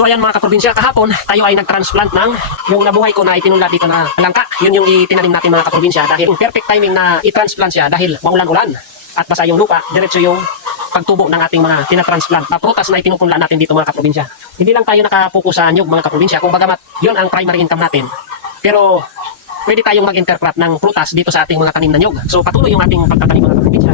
So ayan mga kaprobinsya, kahapon tayo ay nag-transplant ng yung nabuhay ko na itinula dito na langka. Yun yung itinanim natin mga kaprobinsya dahil perfect timing na i-transplant siya dahil maulan-ulan at basa yung lupa, diretso yung pagtubo ng ating mga tinatransplant na prutas na itinupunla natin dito mga kaprobinsya. Hindi lang tayo nakapokus sa nyug mga kaprobinsya, kung bagamat yun ang primary income natin. Pero pwede tayong mag-intercrop ng prutas dito sa ating mga tanim na nyug. So patuloy yung ating pagtatanim mga kaprobinsya.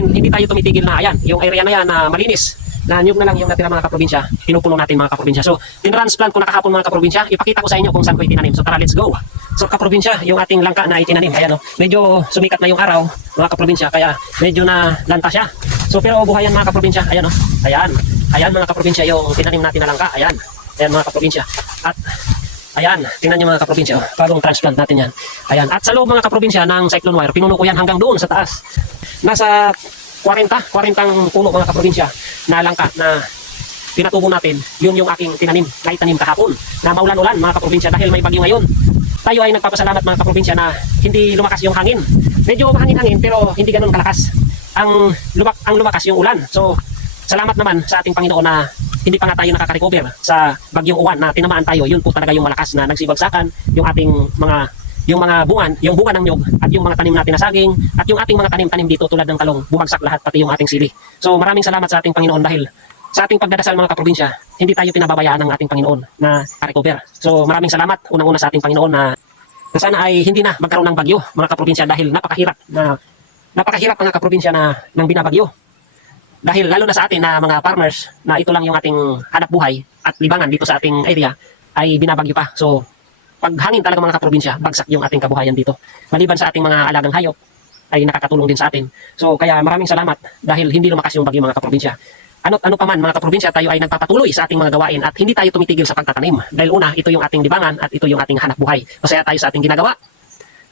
Hindi tayo tumitigil na ayan, yung area na yan na malinis. Na nyug na lang yung natira mga kaprobinsya, pinupuno natin mga kaprobinsya. So, tinransplant ko na kahapon mga kaprobinsya, ipakita ko sa inyo kung saan ko itinanim. So, tara, let's go. So, kaprobinsya, yung ating langka na itinanim, ayan o, medyo sumikat na yung araw mga kaprobinsya, kaya medyo na lanta siya. So, pero buhay yan mga kaprobinsya, ayan o, ayan mga kaprobinsya yung tinanim natin na langka, ayan mga kaprobinsya. At, ayan, tingnan nyo mga kaprobinsya, oh, bagong transplant natin yan. Ayan, at sa loob mga kaprobinsya ng cyclone wire, pinuno ko yan hanggang doon sa taas. Nasa 40 puno mga kaprobinsya na langka na pinatubo natin, yun yung aking tinanim na itanim kahapon na maulan-ulan mga kaprobinsya dahil may bagyo ngayon. Tayo ay nagpapasalamat mga kaprobinsya na hindi lumakas yung hangin. Medyo mahangin-hangin pero hindi ganun kalakas. Ang lumakas yung ulan. So salamat naman sa ating Panginoon na hindi pa nga tayo nakaka-recover sa bagyong uwan na tinamaan tayo. Yun po talaga yung malakas na nagsibagsakan yung ating mga yung bunga ng nyug at yung mga tanim natin na saging at yung ating mga tanim-tanim dito tulad ng talong, bumagsak lahat pati yung ating sili. So maraming salamat sa ating Panginoon dahil sa ating pagdadasal mga kaprobinsya, hindi tayo pinababayaan ng ating Panginoon na recover. So maraming salamat unang-una sa ating Panginoon na sana ay hindi na magkaroon ng bagyo mga kaprobinsya dahil napakahirap mga kaprobinsya ng binabagyo. Dahil lalo na sa atin na mga farmers na ito lang yung ating hanap buhay at libangan dito sa ating area ay binabagyo pa. So pag hangin talaga mga kaprobinsya, bagsak yung ating kabuhayan dito. Maliban sa ating mga alagang hayop, ay nakakatulong din sa atin. So kaya maraming salamat dahil hindi lumakas yung bagyo mga kaprobinsya. Ano pa man mga kaprobinsya, tayo ay nagpapatuloy sa ating mga gawain at hindi tayo tumitigil sa pagtatanim. Dahil una, ito yung ating libangan at ito yung ating hanap buhay. Masaya tayo sa ating ginagawa.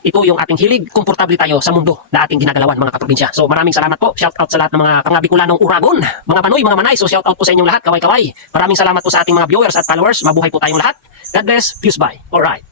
Ito yung ating hilig, komportable tayo sa mundo na ating ginagalawan mga kaprobinsya. So maraming salamat po. Shout out sa lahat ng mga Pangabicolanong Uragon, mga Panoy, mga Manay. So shout out po sa inyong lahat, kaway-kaway. Maraming salamat po sa ating mga viewers at followers. Mabuhay po tayong lahat. God bless. Peace bye. Alright.